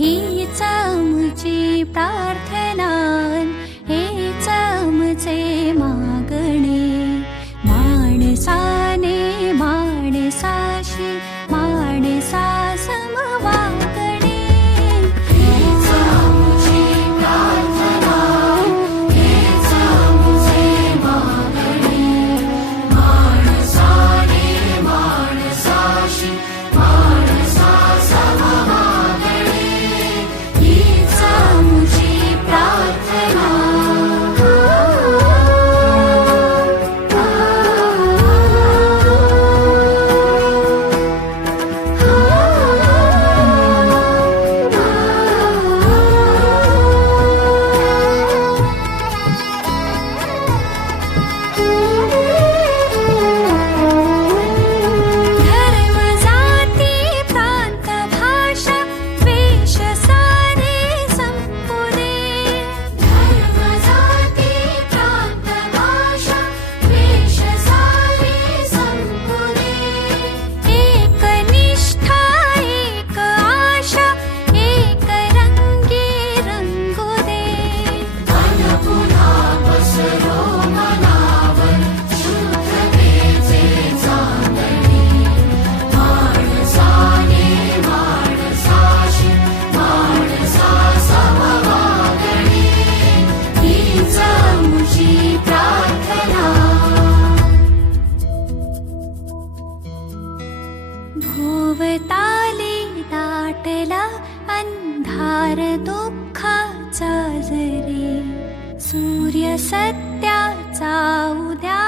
हीच आमची प्रार्थना, हेच आमचे मागणे. माणसाने माणसाशी माणसा समवागणे. हीच आमची प्रार्थना, हेच आमचे मागणे. माणसाने माणसाशी माणसा समवागणे. हीच आमची प्रार्थना. धर्म जाती प्रांत भाषा द्वेष सारे संपू दे. धर्म जाती प्रांत भाषा द्वेष सारे संपू दे. एक निष्ठा एक आशा एक रंगी रंगू दे. मन पुन्हा पसरो मनावर शुद्धतेचे चांदणे. माणसाने माणसाशी माणसा समवागणे. हीच आमची प्रार्थना. भोवताली दाटला अंधार दुःखाचा जरी. सूर्य सत्याचा उद्या